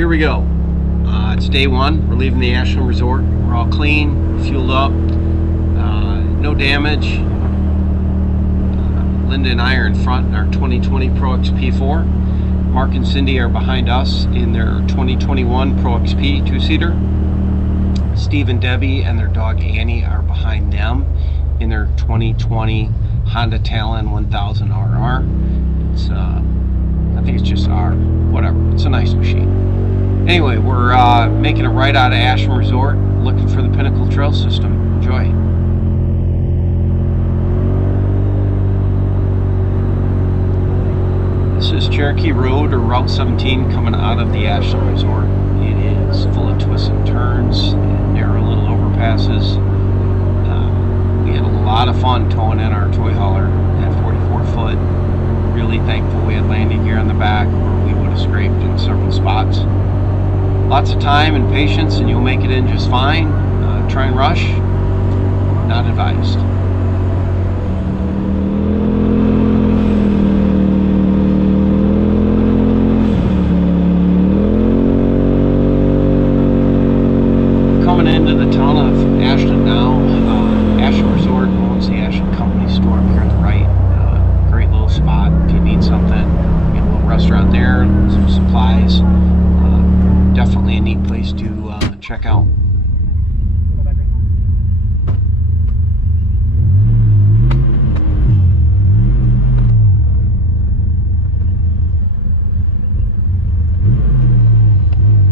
here we go. It's day one. We're leaving the Ashland Resort. We're all clean, fueled up, no damage. Linda and I are in front in our 2020 Pro XP 4. Mark and Cindy are behind us in their 2021 Pro XP 2-seater. Steve and Debbie and their dog Annie are behind them in their 2020 Honda Talon 1000 RR. It's I think it's just R, whatever. It's a nice machine. Anyway, we're making a ride out of Ashland Resort, looking for the Pinnacle trail system. Enjoy. This is Cherokee Road, or Route 17, coming out of the Ashland Resort. It is full of twists and turns and narrow little overpasses. We had a lot of fun towing in our toy hauler at 44 foot. Really thankful we had landing gear on the back, or we would have scraped in several spots. Lots of time and patience, and you'll make it in just fine. Try and rush, not advised. Coming into the town of Ashland now. Ashland Resort owns the Ashland Company store up here on the right. Great little spot if you need something. Get a little restaurant there, some supplies. Definitely a neat place to check out.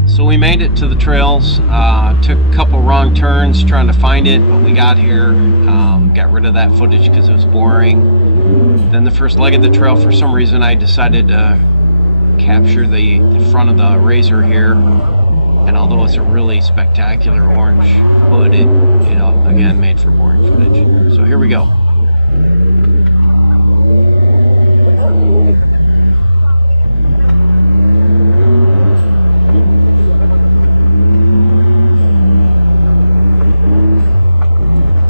So we made it to the trails. Took a couple wrong turns trying to find it when we got here. Got rid of that footage because it was boring. Then the first leg of the trail, for some reason, I decided to capture the front of the RZR here. And although it's a really spectacular orange hood, it again made for boring footage. So here we go.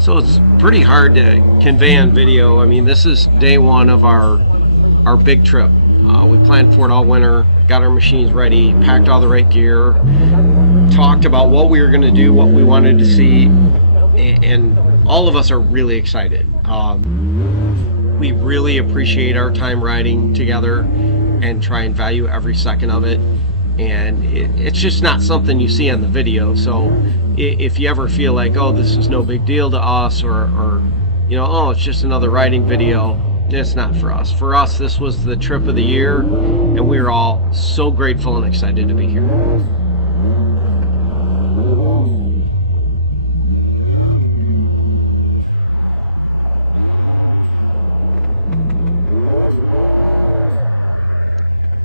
So it's pretty hard to convey on video. I mean, this is day one of our big trip. We planned for it all winter, got our machines ready, packed all the right gear, talked about what we were going to do, what we wanted to see, and all of us are really excited. We really appreciate our time riding together and try and value every second of it. And it's just not something you see on the video. So if you ever feel like, oh, this is no big deal to us, or oh, it's just another riding video, it's not for us. For us, this was the trip of the year, and we were all so grateful and excited to be here.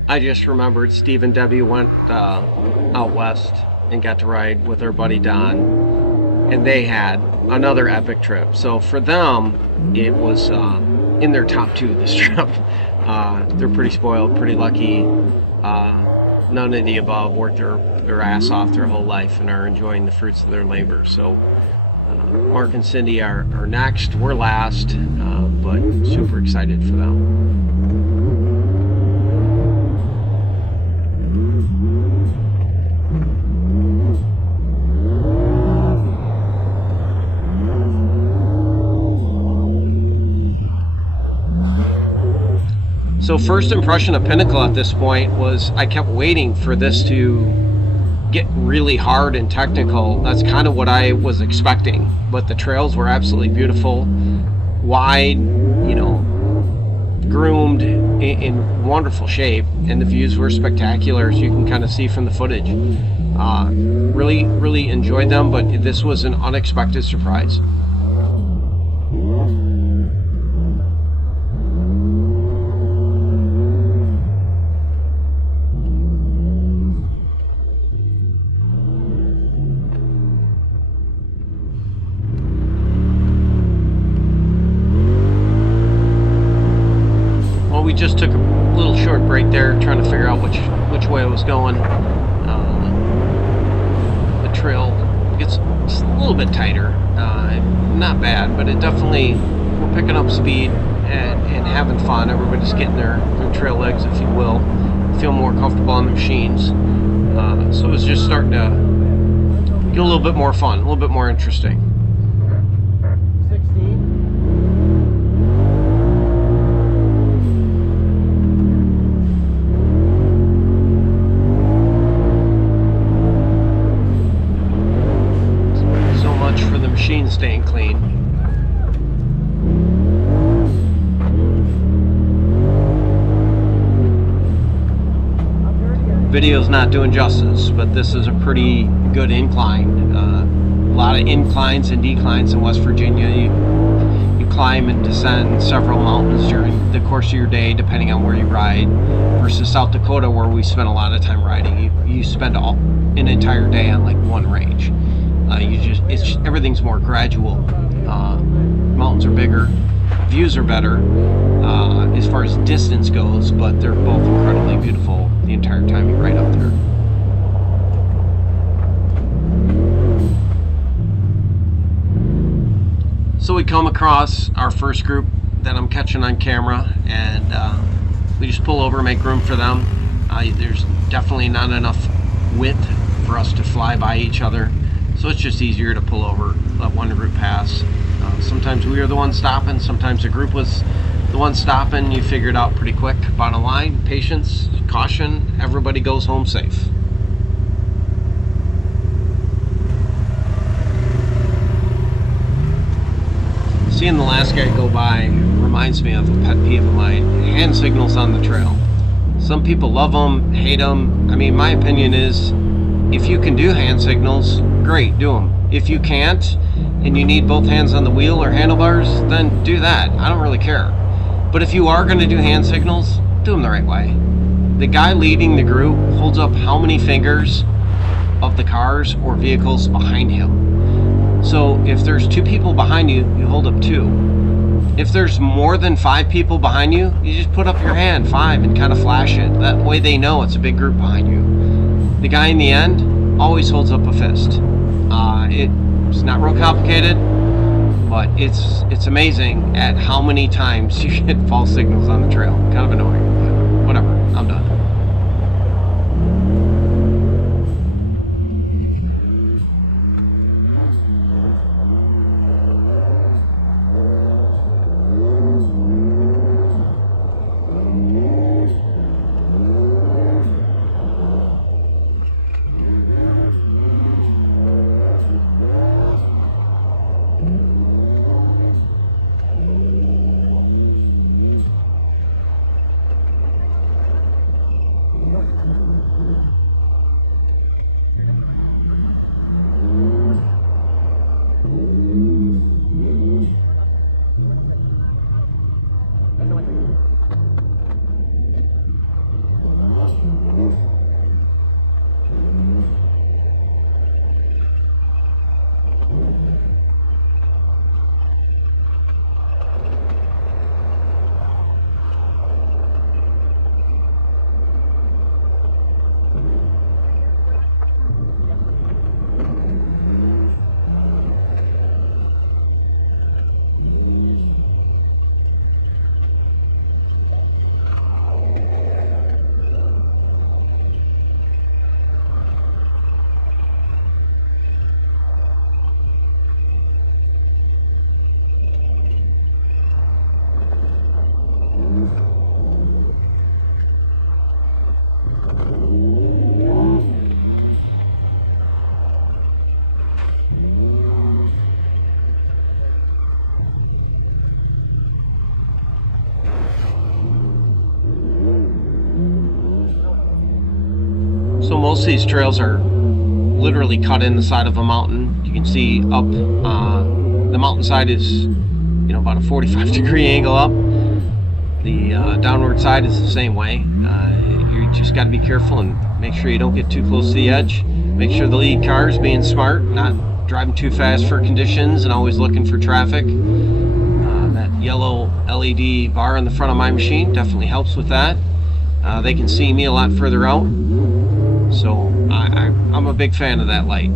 I just remembered Steve and Debbie went out west and got to ride with their buddy Don, and they had another epic trip. So for them, it was in their top two this trip. They're pretty spoiled, pretty lucky. None of the above, worked their ass off their whole life and are enjoying the fruits of their labor. So Mark and Cindy are next. We're last, but super excited for them. So first impression of Pinnacle at this point was I kept waiting for this to get really hard and technical. That's kind of what I was expecting, but the trails were absolutely beautiful, wide, groomed, in wonderful shape, and the views were spectacular, as you can kind of see from the footage. Really enjoyed them, but this was an unexpected surprise. We just took a little short break there, trying to figure out which way I was going. The trail gets just a little bit tighter, not bad, but it definitely, we're picking up speed and having fun. Everybody's getting their trail legs, if you will, feel more comfortable on the machines. So it's just starting to get a little bit more fun, a little bit more interesting. 16. So much for the machine staying clean. Video's not doing justice, but this is a pretty good incline. A lot of inclines and declines in West Virginia. You climb and descend several mountains during the course of your day, depending on where you ride, versus South Dakota, where we spend a lot of time riding. You spend an entire day on like one range. Everything's more gradual. Mountains are bigger, views are better as far as distance goes, but they're both incredibly beautiful the entire time you ride up there. So we come across our first group that I'm catching on camera, and we just pull over, make room for them. There's definitely not enough width for us to fly by each other, so it's just easier to pull over, let one group pass. Sometimes we were the ones stopping, sometimes the group was the one stopping. You figure it out pretty quick. Bottom line, patience, caution, everybody goes home safe. Seeing the last guy go by reminds me of a pet peeve of mine: hand signals on the trail. Some people love them, hate them. I mean, my opinion is, if you can do hand signals, great, do them. If you can't, and you need both hands on the wheel or handlebars, then do that. I don't really care. But if you are going to do hand signals, do them the right way. The guy leading the group holds up how many fingers of the cars or vehicles behind him. So if there's 2 people behind you, you hold up 2. If there's more than 5 people behind you, you just put up your hand, 5, and kind of flash it. That way they know it's a big group behind you. The guy in the end always holds up a fist. It's not real complicated, but it's amazing at how many times you get false signals on the trail. Kind of annoying, but whatever. I'm done. Most of these trails are literally cut in the side of a mountain. You can see up the mountainside is about a 45-degree angle up. The downward side is the same way. You just got to be careful and make sure you don't get too close to the edge. Make sure the lead car is being smart, not driving too fast for conditions, and always looking for traffic. That yellow LED bar in the front of my machine definitely helps with that. They can see me a lot further out. So I'm a big fan of that light.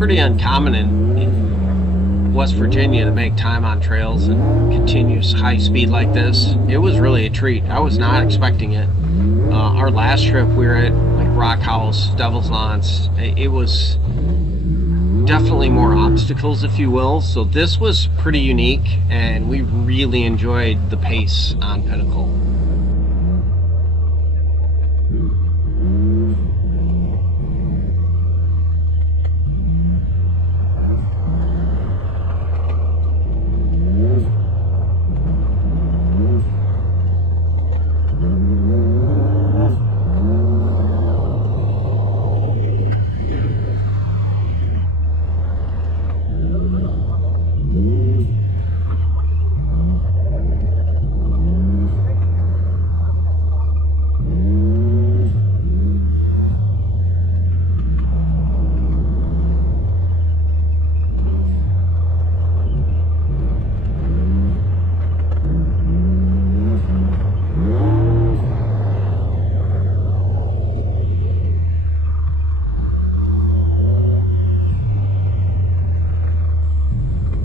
pretty uncommon in West Virginia to make time on trails and continuous high speed like this. It was really a treat. I was not expecting it. Our last trip we were at like Rock House, Devil's Lance. It was definitely more obstacles, if you will. So this was pretty unique, and we really enjoyed the pace on Pinnacle.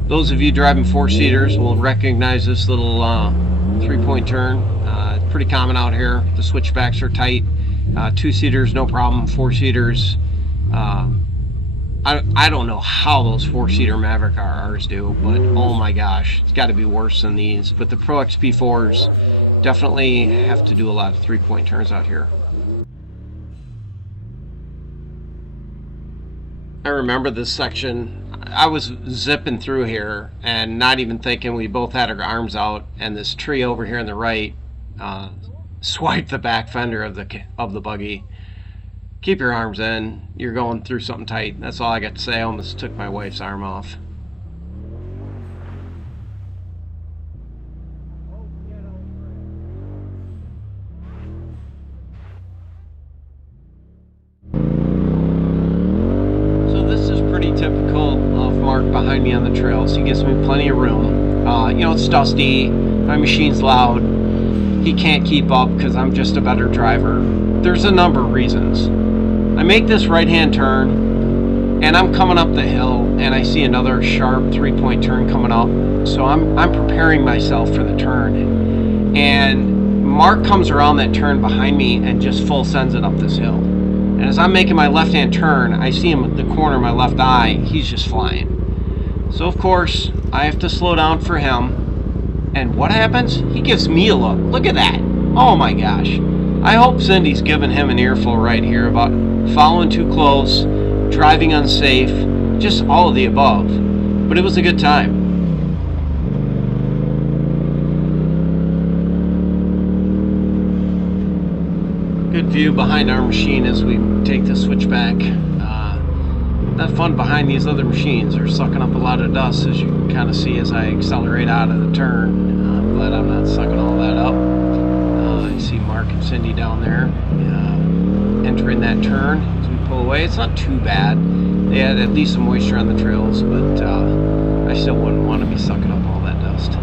Those of you driving four-seaters will recognize this little three-point turn. It's pretty common out here. The switchbacks are tight. Two-seaters, no problem. Four-seaters, I don't know how those four-seater Maverick RRs do, but oh my gosh, it's got to be worse than these. But the Pro XP4s definitely have to do a lot of three-point turns out here. I remember this section. I was zipping through here and not even thinking, we both had our arms out, and this tree over here on the right swiped the back fender of the buggy. Keep your arms in. You're going through something tight. That's all I got to say. I almost took my wife's arm off. Behind me on the trails. He gives me plenty of room. You know, it's dusty, my machine's loud, he can't keep up because I'm just a better driver. There's a number of reasons. I make this right hand turn and I'm coming up the hill and I see another sharp three-point turn coming up, so I'm preparing myself for the turn, and Mark comes around that turn behind me and just full sends it up this hill. And as I'm making my left hand turn, I see him at the corner of my left eye. He's just flying. So of course, I have to slow down for him. And what happens? He gives me a look. Look at that. Oh my gosh. I hope Cindy's giving him an earful right here about following too close, driving unsafe, just all of the above. But it was a good time. Good view behind our machine as we take the switchback. Not fun behind these other machines. They're sucking up a lot of dust, as you can kind of see as I accelerate out of the turn. I'm glad I'm not sucking all that up. I see Mark and Cindy down there entering that turn as we pull away. It's not too bad. They had at least some moisture on the trails, but I still wouldn't want to be sucking up all that dust.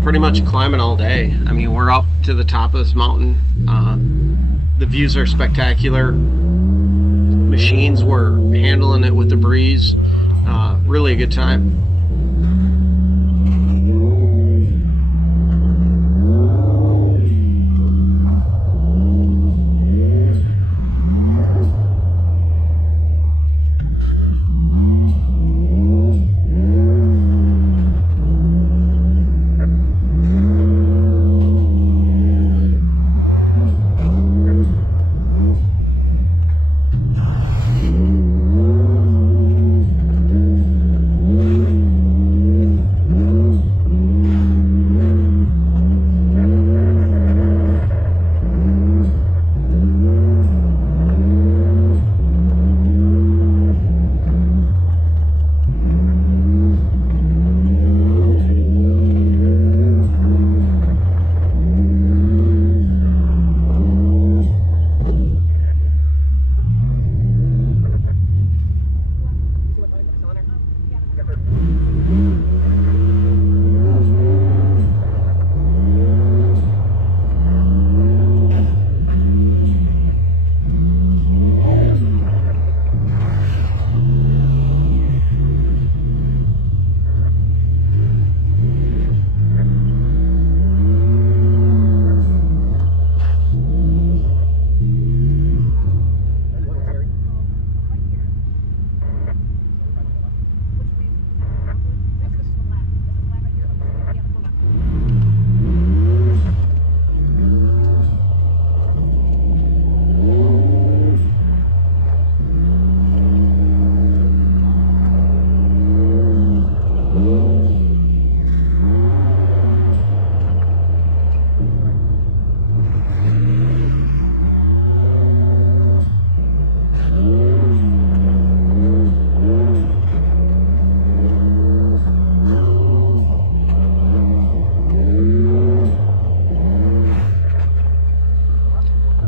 been pretty much climbing all day. I mean, we're up to the top of this mountain. The views are spectacular. Machines were handling it with the breeze. Really a good time.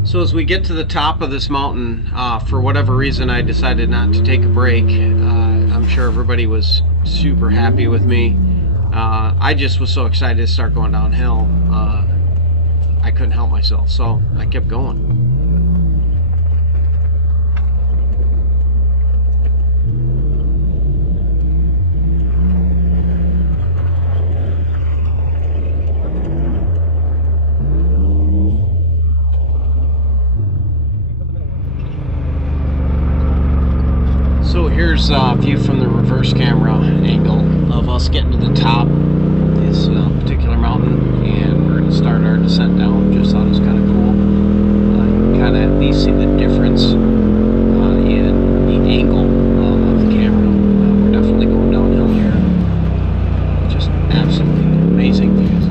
So as we get to the top of this mountain, for whatever reason I decided not to take a break. I'm sure everybody was super happy with me. I just was so excited to start going downhill. I couldn't help myself, so I kept going. So here's a view from the reverse camera angle of us getting to the top of this particular mountain, and we're going to start our descent down. Just thought it was kind of cool. You can kind of at least see the difference in the angle of the camera. We're definitely going downhill here. Just absolutely amazing views.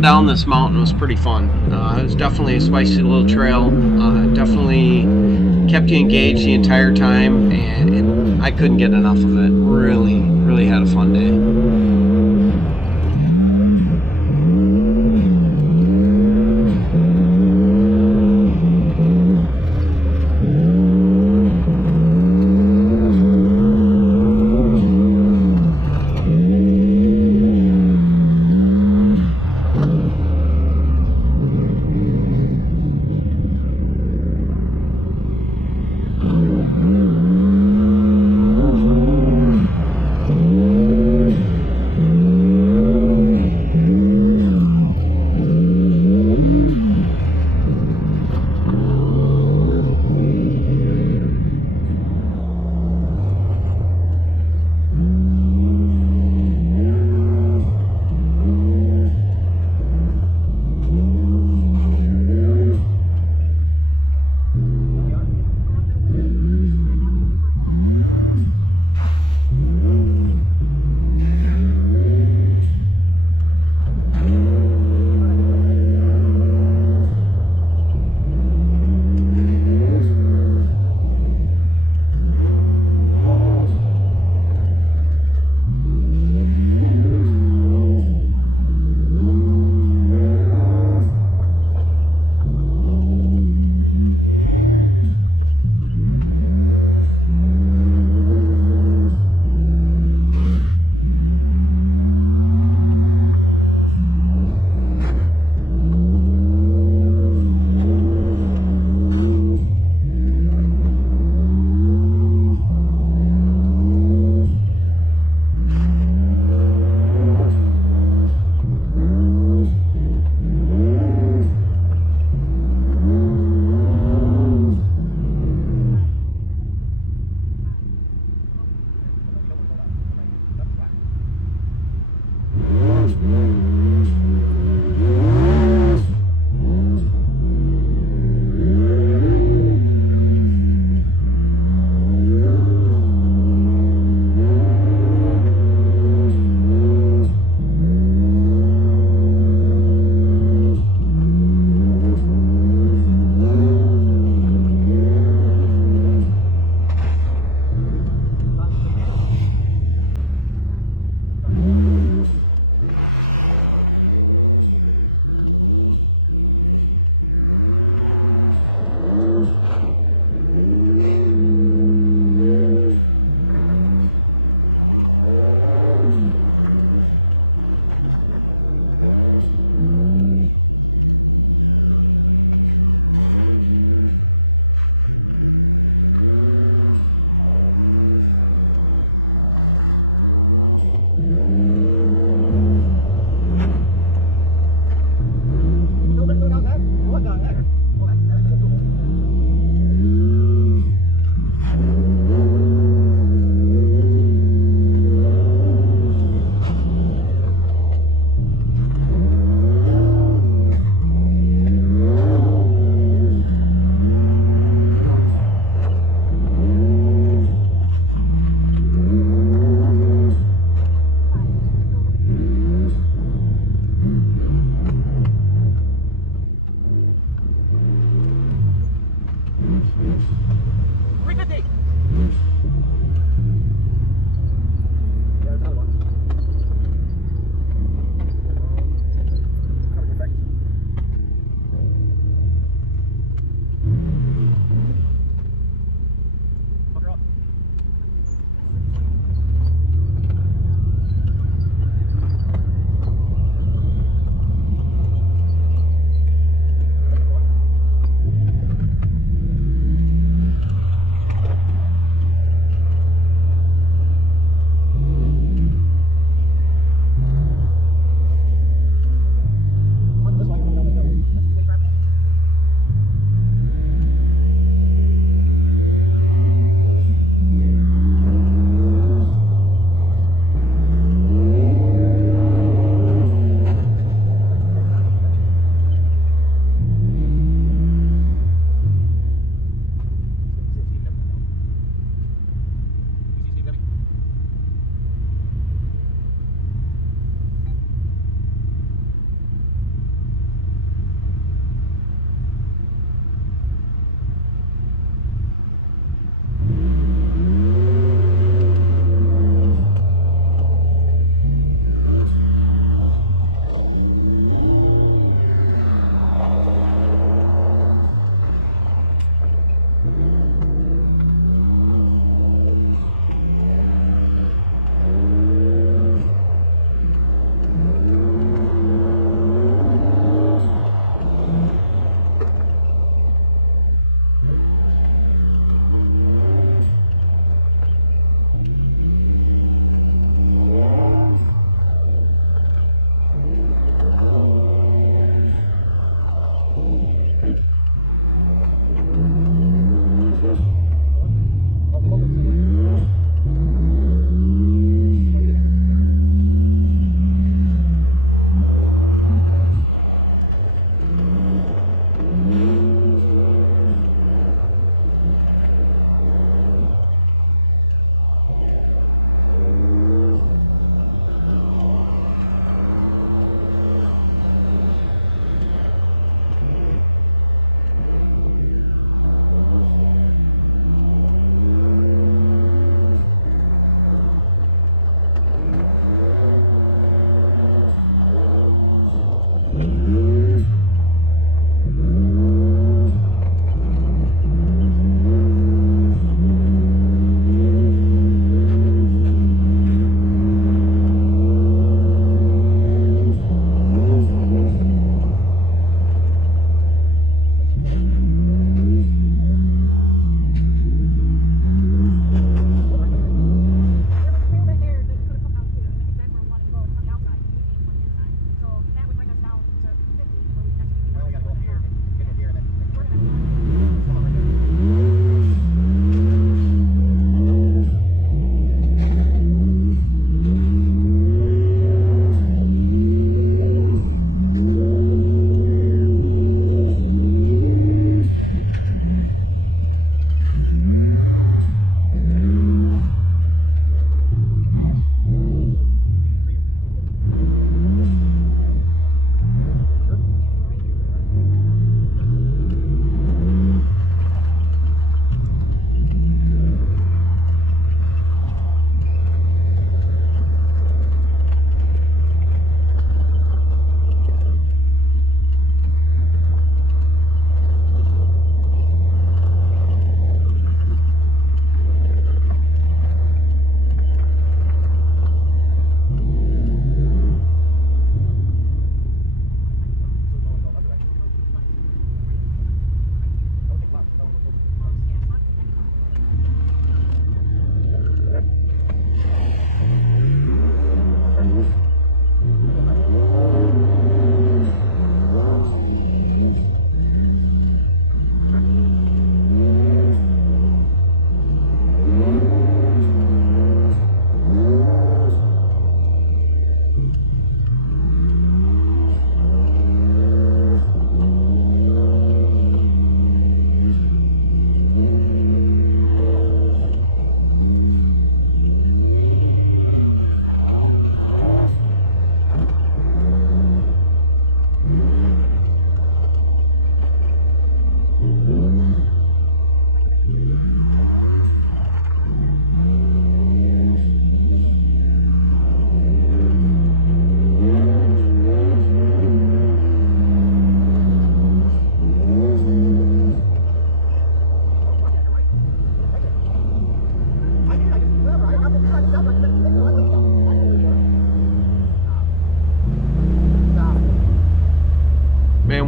Down this mountain was pretty fun. It was definitely a spicy little trail. Definitely kept you engaged the entire time, and I couldn't get enough of it. Really had a fun day.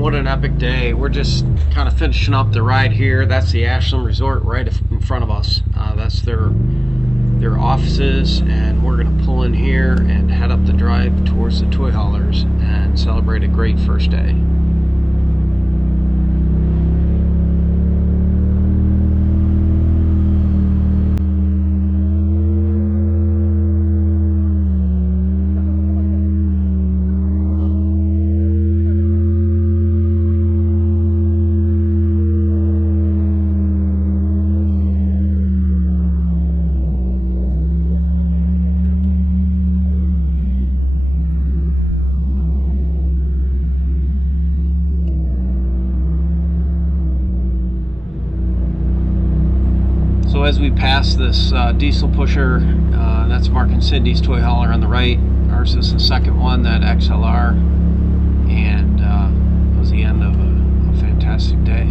what an epic day. We're just kind of finishing up the ride here. That's the Ashland Resort right in front of us. That's their offices, and we're going to pull in here and head up the drive towards the toy haulers and celebrate a great first day. So as we pass this diesel pusher, that's Mark and Cindy's toy hauler on the right. Ours is the second one, that XLR, and it was the end of a fantastic day.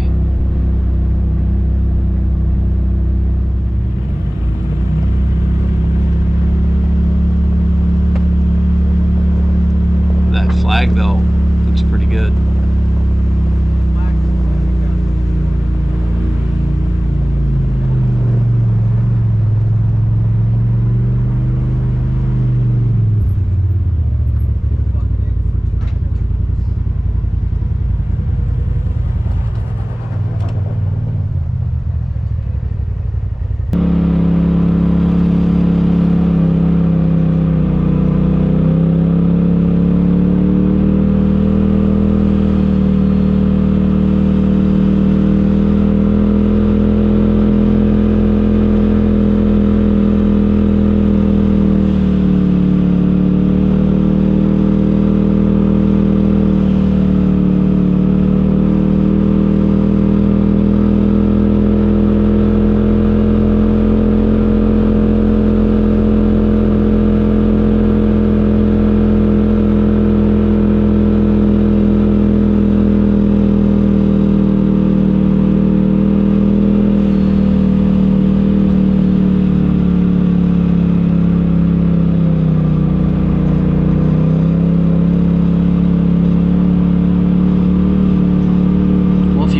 That flag though looks pretty good.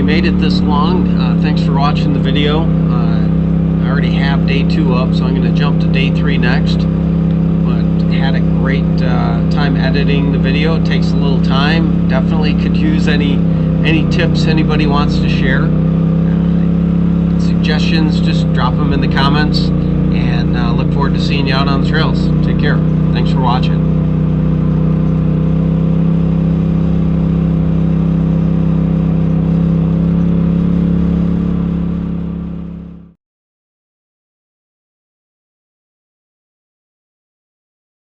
Made it this long, thanks for watching the video. I already have day 2 up, so I'm going to jump to day 3 next, but had a great time editing the video. It takes a little time. Definitely could use any tips anybody wants to share. Suggestions, just drop them in the comments, and look forward to seeing you out on the trails. Take care. Thanks for watching.